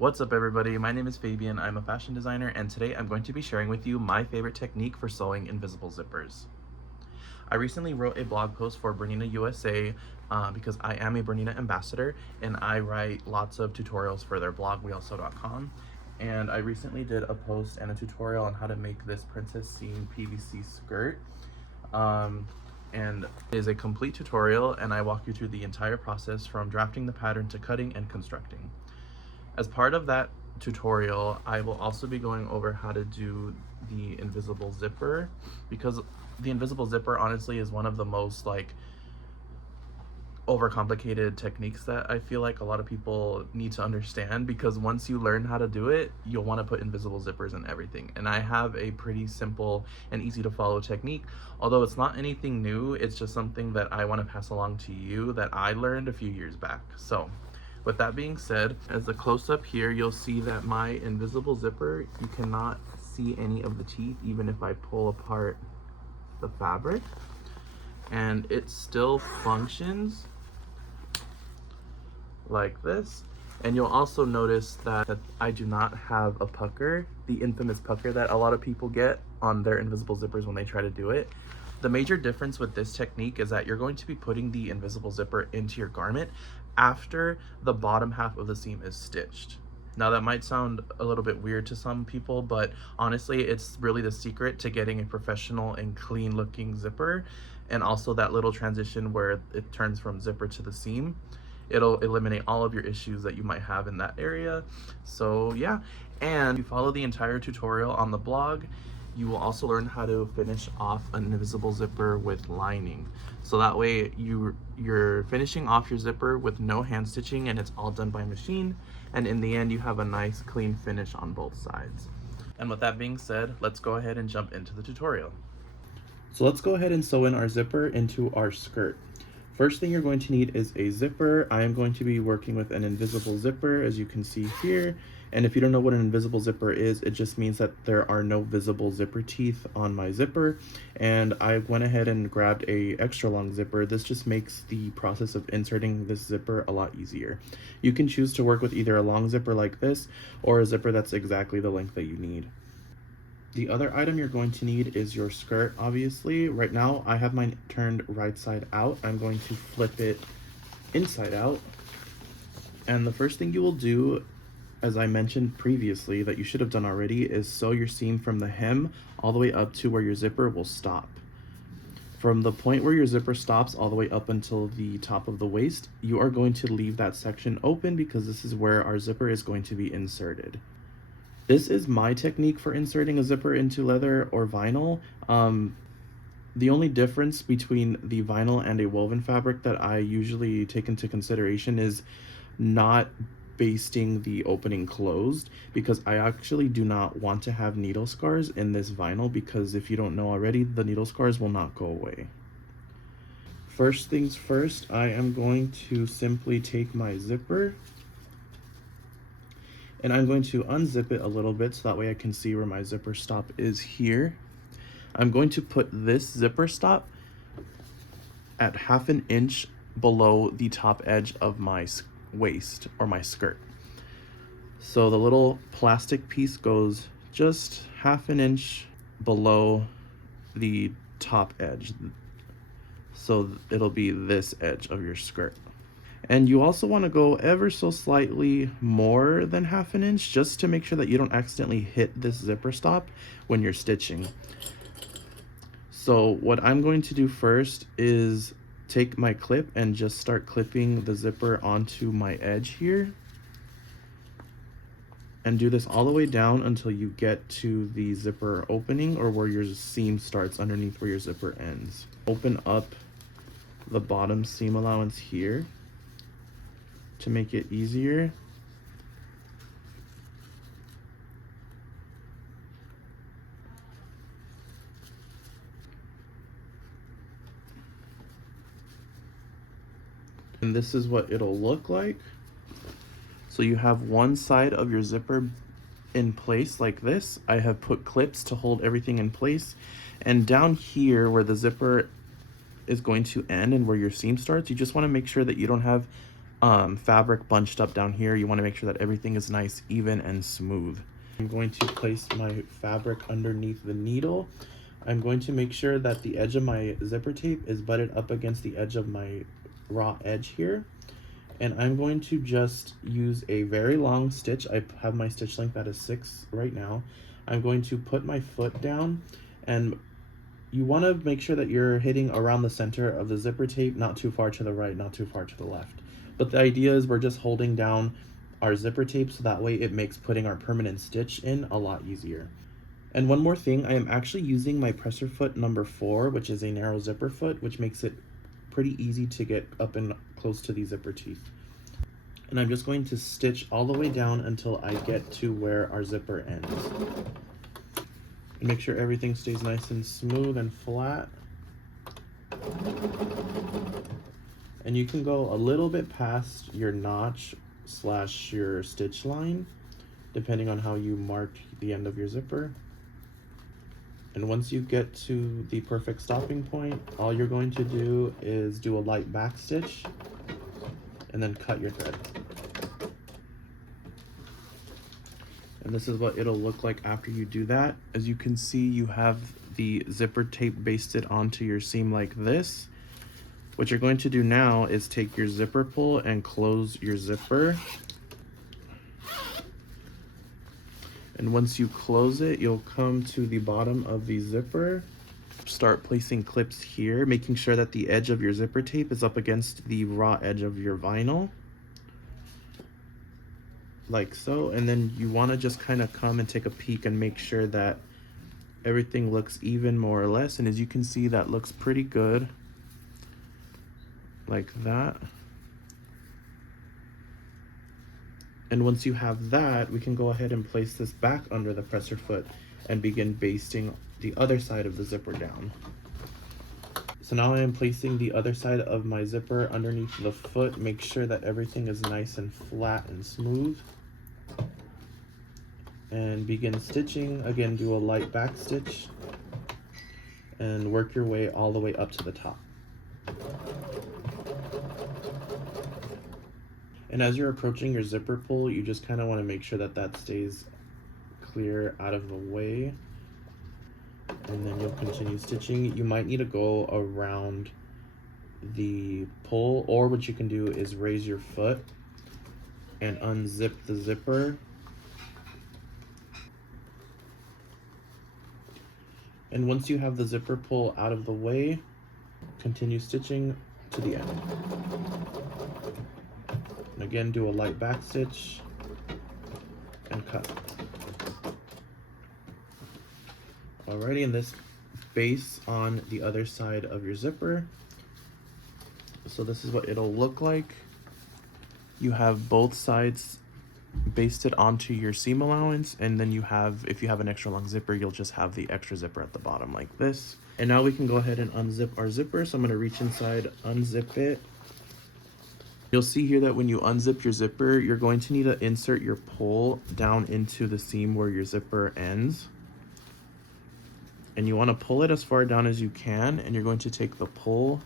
What's up everybody, my name is Fabian, I'm a fashion designer, and today I'm going to be sharing with you my favorite technique for sewing invisible zippers. I recently wrote a blog post for Bernina USA because I am a Bernina ambassador and I write lots of tutorials for their blog, weallsew.com. And I recently did a post and a tutorial on how to make this princess seam PVC skirt. And it is a complete tutorial, and I walk you through the entire process from drafting the pattern to cutting and constructing. As part of that tutorial, I will also be going over how to do the invisible zipper, because the invisible zipper honestly is one of the most overcomplicated techniques that I feel like a lot of people need to understand, because once you learn how to do it, you'll want to put invisible zippers in everything. And I have a pretty simple and easy to follow technique. Although it's not anything new, it's just something that I want to pass along to you that I learned a few years back. So with that being said, as a close-up here, you'll see that my invisible zipper, you cannot see any of the teeth even if I pull apart the fabric, and it still functions like this. And you'll also notice that I do not have a pucker, the infamous pucker that a lot of people get on their invisible zippers when they try to do it. The major difference with this technique is that you're going to be putting the invisible zipper into your garment after the bottom half of the seam is stitched. Now that might sound a little bit weird to some people, but honestly it's really the secret to getting a professional and clean looking zipper, and also that little transition where it turns from zipper to the seam. It'll eliminate all of your issues that you might have in that area. So yeah, and if you follow the entire tutorial on the blog, you will also learn how to finish off an invisible zipper with lining. So that way you're finishing off your zipper with no hand stitching, and it's all done by machine. And in the end, you have a nice clean finish on both sides. And with that being said, let's go ahead and jump into the tutorial. So let's go ahead and sew in our zipper into our skirt. First thing you're going to need is a zipper. I am going to be working with an invisible zipper, as you can see here. And if you don't know what an invisible zipper is, it just means that there are no visible zipper teeth on my zipper. And I went ahead and grabbed a extra long zipper. This just makes the process of inserting this zipper a lot easier. You can choose to work with either a long zipper like this or a zipper that's exactly the length that you need. The other item you're going to need is your skirt, obviously. Right now, I have mine turned right side out. I'm going to flip it inside out. And the first thing you will do, as I mentioned previously that you should have done already, is sew your seam from the hem all the way up to where your zipper will stop. From the point where your zipper stops all the way up until the top of the waist, you are going to leave that section open, because this is where our zipper is going to be inserted. This is my technique for inserting a zipper into leather or vinyl. The only difference between the vinyl and a woven fabric that I usually take into consideration is not basting the opening closed, because I actually do not want to have needle scars in this vinyl, because if you don't know already, the needle scars will not go away. First things first, I am going to simply take my zipper and I'm going to unzip it a little bit so that way I can see where my zipper stop is here. I'm going to put this zipper stop at 1/2 inch below the top edge of my waist or my skirt. So the little plastic piece goes just 1/2 inch below the top edge. So it'll be this edge of your skirt. And you also want to go ever so slightly more than 1/2 inch, just to make sure that you don't accidentally hit this zipper stop when you're stitching. So what I'm going to do first is take my clip and just start clipping the zipper onto my edge here. And do this all the way down until you get to the zipper opening, or where your seam starts underneath where your zipper ends. Open up the bottom seam allowance here to make it easier. And this is what it'll look like. So you have one side of your zipper in place like this. I have put clips to hold everything in place. And down here where the zipper is going to end and where your seam starts, you just want to make sure that you don't have fabric bunched up down here. You want to make sure that everything is nice, even, and smooth. I'm going to place my fabric underneath the needle. I'm going to make sure that the edge of my zipper tape is butted up against the edge of my raw edge here. And I'm going to just use a very long stitch. I have my stitch length at a 6 right now. I'm going to put my foot down, and you want to make sure that you're hitting around the center of the zipper tape, not too far to the right, not too far to the left. But the idea is we're just holding down our zipper tape so that way it makes putting our permanent stitch in a lot easier. And one more thing, I am actually using my presser foot number 4, which is a narrow zipper foot, which makes it pretty easy to get up and close to the zipper teeth. And I'm just going to stitch all the way down until I get to where our zipper ends. And make sure everything stays nice and smooth and flat. And you can go a little bit past your notch / your stitch line, depending on how you mark the end of your zipper. And once you get to the perfect stopping point, all you're going to do is do a light back stitch and then cut your thread. And this is what it'll look like after you do that. As you can see, you have the zipper tape basted onto your seam like this. What you're going to do now is take your zipper pull and close your zipper. And once you close it, you'll come to the bottom of the zipper. Start placing clips here, making sure that the edge of your zipper tape is up against the raw edge of your vinyl. Like so. And then you want to just kind of come and take a peek and make sure that everything looks even more or less. And as you can see, that looks pretty good. Like that. And once you have that, we can go ahead and place this back under the presser foot and begin basting the other side of the zipper down. So now I am placing the other side of my zipper underneath the foot. Make sure that everything is nice and flat and smooth. And begin stitching. Again, do a light back stitch and work your way all the way up to the top. And as you're approaching your zipper pull, you just kind of want to make sure that that stays clear out of the way. And then you'll continue stitching. You might need to go around the pull, or what you can do is raise your foot and unzip the zipper. And once you have the zipper pull out of the way, continue stitching to the end. And again, do a light back stitch and cut. Alrighty, and this base on the other side of your zipper. So this is what it'll look like. You have both sides basted onto your seam allowance, and then you have, if you have an extra long zipper, you'll just have the extra zipper at the bottom like this. And now we can go ahead and unzip our zipper. So I'm going to reach inside, unzip it. You'll see here that when you unzip your zipper, you're going to need to insert your pull down into the seam where your zipper ends. And you want to pull it as far down as you can, and you're going to take the pull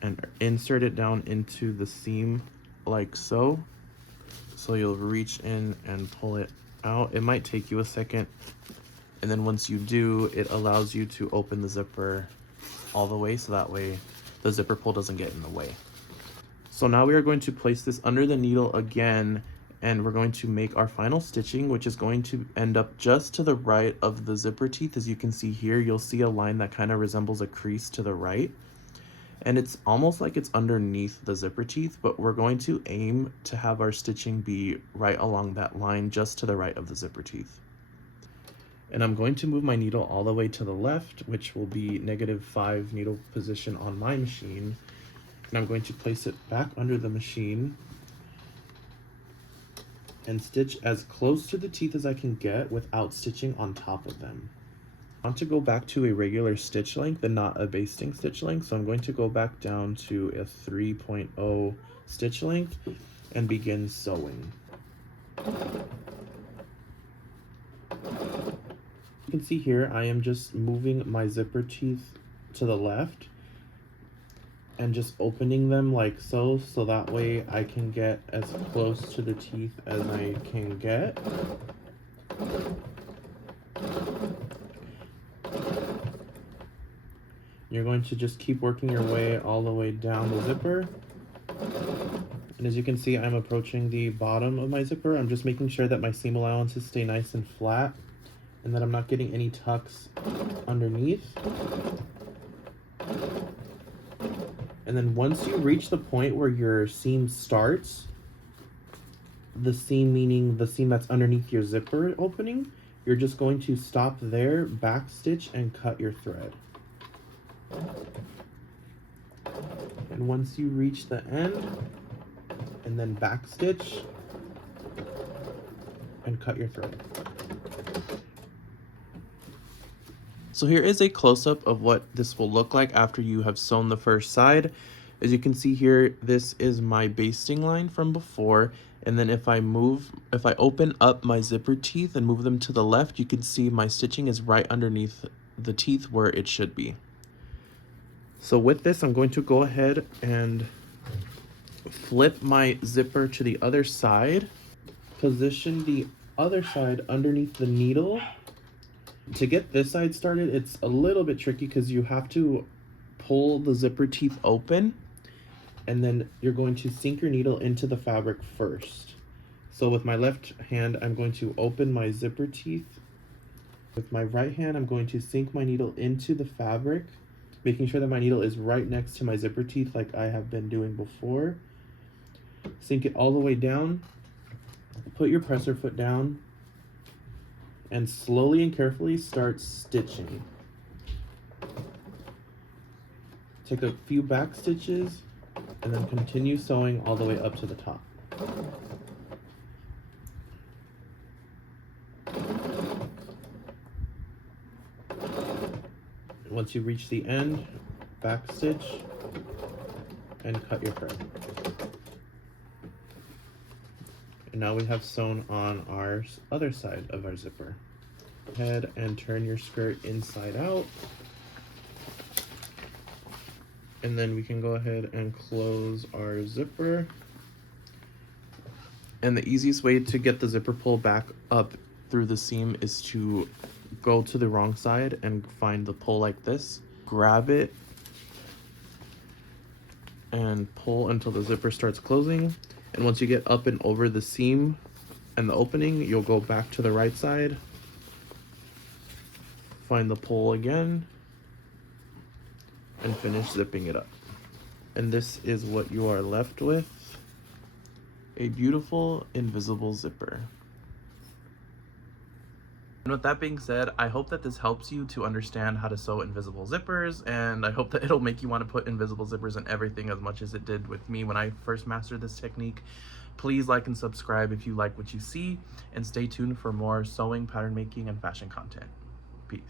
and insert it down into the seam like so. So you'll reach in and pull it out. It might take you a second, and then once you do, it allows you to open the zipper all the way, so that way the zipper pull doesn't get in the way. So now we are going to place this under the needle again, and we're going to make our final stitching, which is going to end up just to the right of the zipper teeth. As you can see here, you'll see a line that kind of resembles a crease to the right. And it's almost like it's underneath the zipper teeth, but we're going to aim to have our stitching be right along that line, just to the right of the zipper teeth. And I'm going to move my needle all the way to the left, which will be -5 needle position on my machine. And I'm going to place it back under the machine and stitch as close to the teeth as I can get without stitching on top of them. I want to go back to a regular stitch length and not a basting stitch length, so I'm going to go back down to a 3.0 stitch length and begin sewing. You can see here I am just moving my zipper teeth to the left, and just opening them like so, so that way I can get as close to the teeth as I can get. You're going to just keep working your way all the way down the zipper. And as you can see, I'm approaching the bottom of my zipper. I'm just making sure that my seam allowances stay nice and flat and that I'm not getting any tucks underneath. And then once you reach the point where your seam starts, the seam meaning the seam that's underneath your zipper opening, you're just going to stop there, back stitch, and cut your thread. And once you reach the end, and then back stitch and cut your thread. So here is a close-up of what this will look like after you have sewn the first side. As you can see here, this is my basting line from before, and then if I open up my zipper teeth and move them to the left, you can see my stitching is right underneath the teeth where it should be. So with this, I'm going to go ahead and flip my zipper to the other side, position the other side underneath the needle. To get this side started, it's a little bit tricky because you have to pull the zipper teeth open, and then you're going to sink your needle into the fabric first. So with my left hand, I'm going to open my zipper teeth. With my right hand, I'm going to sink my needle into the fabric, making sure that my needle is right next to my zipper teeth like I have been doing before. Sink it all the way down, put your presser foot down, and slowly and carefully start stitching. Take a few back stitches and then continue sewing all the way up to the top. Once you reach the end, back stitch and cut your thread. And now we have sewn on our other side of our zipper. Go ahead and turn your skirt inside out. And then we can go ahead and close our zipper. And the easiest way to get the zipper pull back up through the seam is to go to the wrong side and find the pull like this. Grab it and pull until the zipper starts closing. And once you get up and over the seam and the opening, you'll go back to the right side, find the pull again, and finish zipping it up. And this is what you are left with, a beautiful invisible zipper. And with that being said, I hope that this helps you to understand how to sew invisible zippers, and I hope that it'll make you want to put invisible zippers in everything as much as it did with me when I first mastered this technique. Please like and subscribe if you like what you see, and stay tuned for more sewing, pattern making, and fashion content. Peace.